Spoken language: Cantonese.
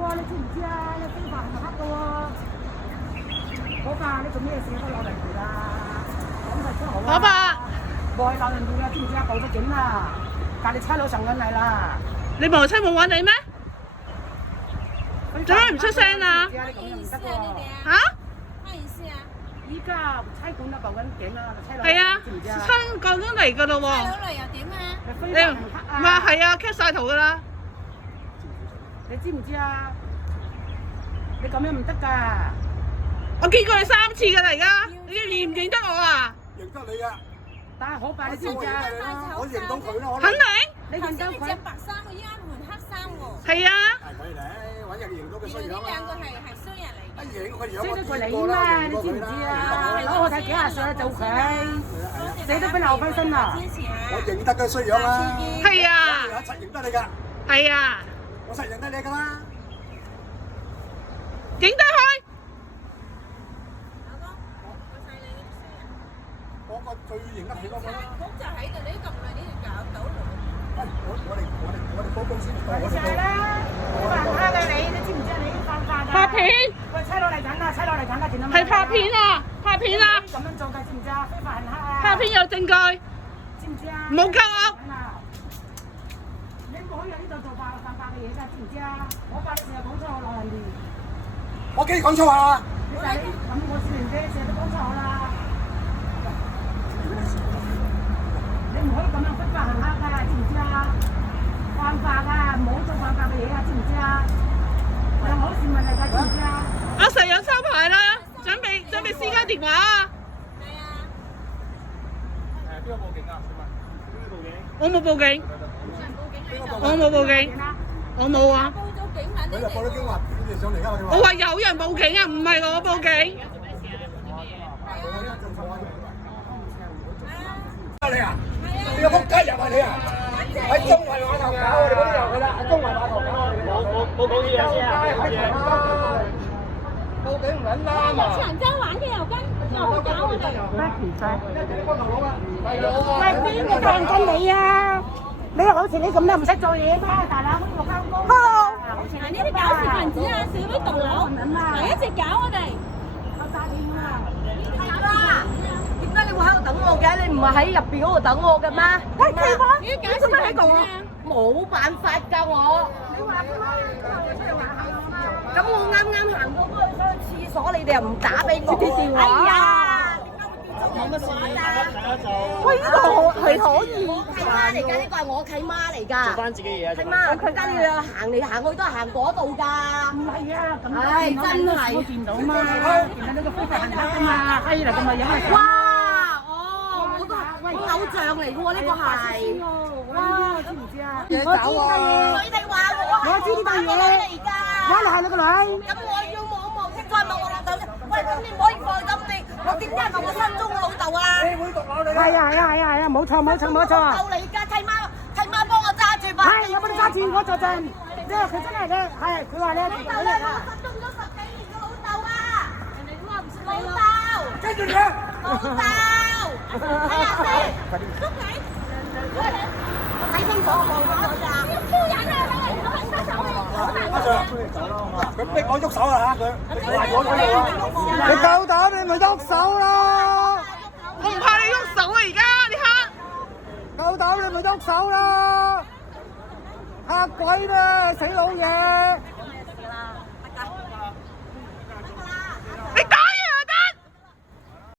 喎，你知唔知啊？你非法行黑嘅喎，嗰架你做咩事都攞人哋啦，咁就真好啦。老伯，冇去鬧人哋啊，知唔知啊？報咗警啦，隔離差佬上緊嚟啦。你部車冇揾你咩？做咩唔出聲啊？你咁樣唔得喎。嚇？咩意思啊？依家差館都報緊警啦，差佬。係啊，知唔知啊？差講緊嚟㗎咯喎。差佬嚟又點啊？你非你法行黑啊！唔係係啊 ，cap 晒圖㗎啦。你知唔知啊？你咁樣唔得㗎。我見過你3次㗎啦，而家你認唔認得我啊？認得你啊！但係好快，你知唔知啊？我認到佢啦，肯定頭你認到佢先你着。白衫，我依家換黑衫喎。係啊。係佢嚟，揾人認到佢衰原來呢樣啊！兩個係衰人嚟嘅。一認佢樣識我得佢你見過啦，咩？你認過佢知唔知啊？啦。攞我睇幾廿歲啦，做佢，死都俾鬧翻身啦！支持啊！我認得佢衰樣啦，係啊，我實認得你㗎，係啊，我實認得你㗎啦。影低佢。老公，我睇你嗰啲衰人。我個最認得佢嗰個啦。好就喺度，你咁耐你就搞到我。喂，我哋報告先，我就係哋啦，犯法嘅你知唔知啊？你犯法㗎！拍片，喂，差佬嚟緊啦，差佬嚟緊啦，見到未？係拍片啊，拍片啊，咁樣做㗎，知唔知啊？非法行黑啊！拍片有證據，知唔知啊？唔好鳩噏。你唔可以喺呢度做犯法嘅嘢㗎，知唔知啊？我怕你成日講粗口鬧人哋，我幾講粗話啊！你睇咁我少年嘅成日都講粗口啦。你唔可以咁樣非法行黑㗎，知唔知啊？犯法㗎，唔好做犯法嘅嘢啊，知唔知啊？良好市民嚟㗎，知唔知啊？阿石有收牌啦，準備私家電話啊！係啊。邊個報警啊？我冇報警，我冇報警，我冇啊！報咗警肯定佢就報咗警話叫你上嚟㗎，佢話。我話有人報警啊，唔係我報警。你啊！你個仆街入啊你啊！喺中環碼頭搞我哋嗰啲入去啦，喺中環碼頭搞我哋嗰啲。冇講嘢先啊！報警唔撚啱啊！長洲玩嘅又跟又搞我哋。喂，邊個帶人跟你啊？你好似你咁都唔識做嘢咩？大佬，呢個翻工。Hello。嗱，呢啲搞事分子啊，小啲毒瘤，嗱一直搞我哋。有詐騙啊！點解你會喺度等我嘅？你唔係喺入邊嗰度等我嘅咩？係佢喎，你搞事分子啊！冇辦法㗎我。你話佢出嚟玩下啊嘛？咁我啱啱行過嗰個廁所，你哋又唔打俾我？電話哎呀！冇乜事，大家做。喂，呢個係可以。契媽嚟㗎，呢個係我契媽嚟㗎。做翻自己嘢啊！契媽，佢跟你行嚟行去都係行嗰度㗎。唔係啊，咁唉真係我見到嘛，見到呢個非法行黑啊嘛，閪嚟咁啊樣嚟。哇！哦，我都係偶像嚟㗎喎，呢個係。哇，知唔知啊？嘢搞啊！佢哋話我我知呢單嘢女嚟㗎。我係你個女。咁我要望先再問我老豆啫。喂，咁你唔可以放咁你，我點解問我失蹤我老豆啊？你會毒佬你係啊係啊係啊係啊，冇錯冇錯冇錯。老豆嚟㗎，契媽幫我揸住吧。係，我幫你揸住我坐陣。即係佢真係咧，係佢話咧，老豆咧，我失蹤咗10幾年嘅老豆啊！人哋點解唔識老豆？跟住你啊！老豆，睇下先，捉你！我睇清楚，我望下佢咋？要挑人啊！你我揾得手啊！阿 Sir，咁你講喐手啦嚇佢，你話我睇到啊！你夠膽你咪喐手啦！我唔怕你喐手啊！而家呢刻。夠膽你咪喐手啦！嚇鬼咩死老嘢！你打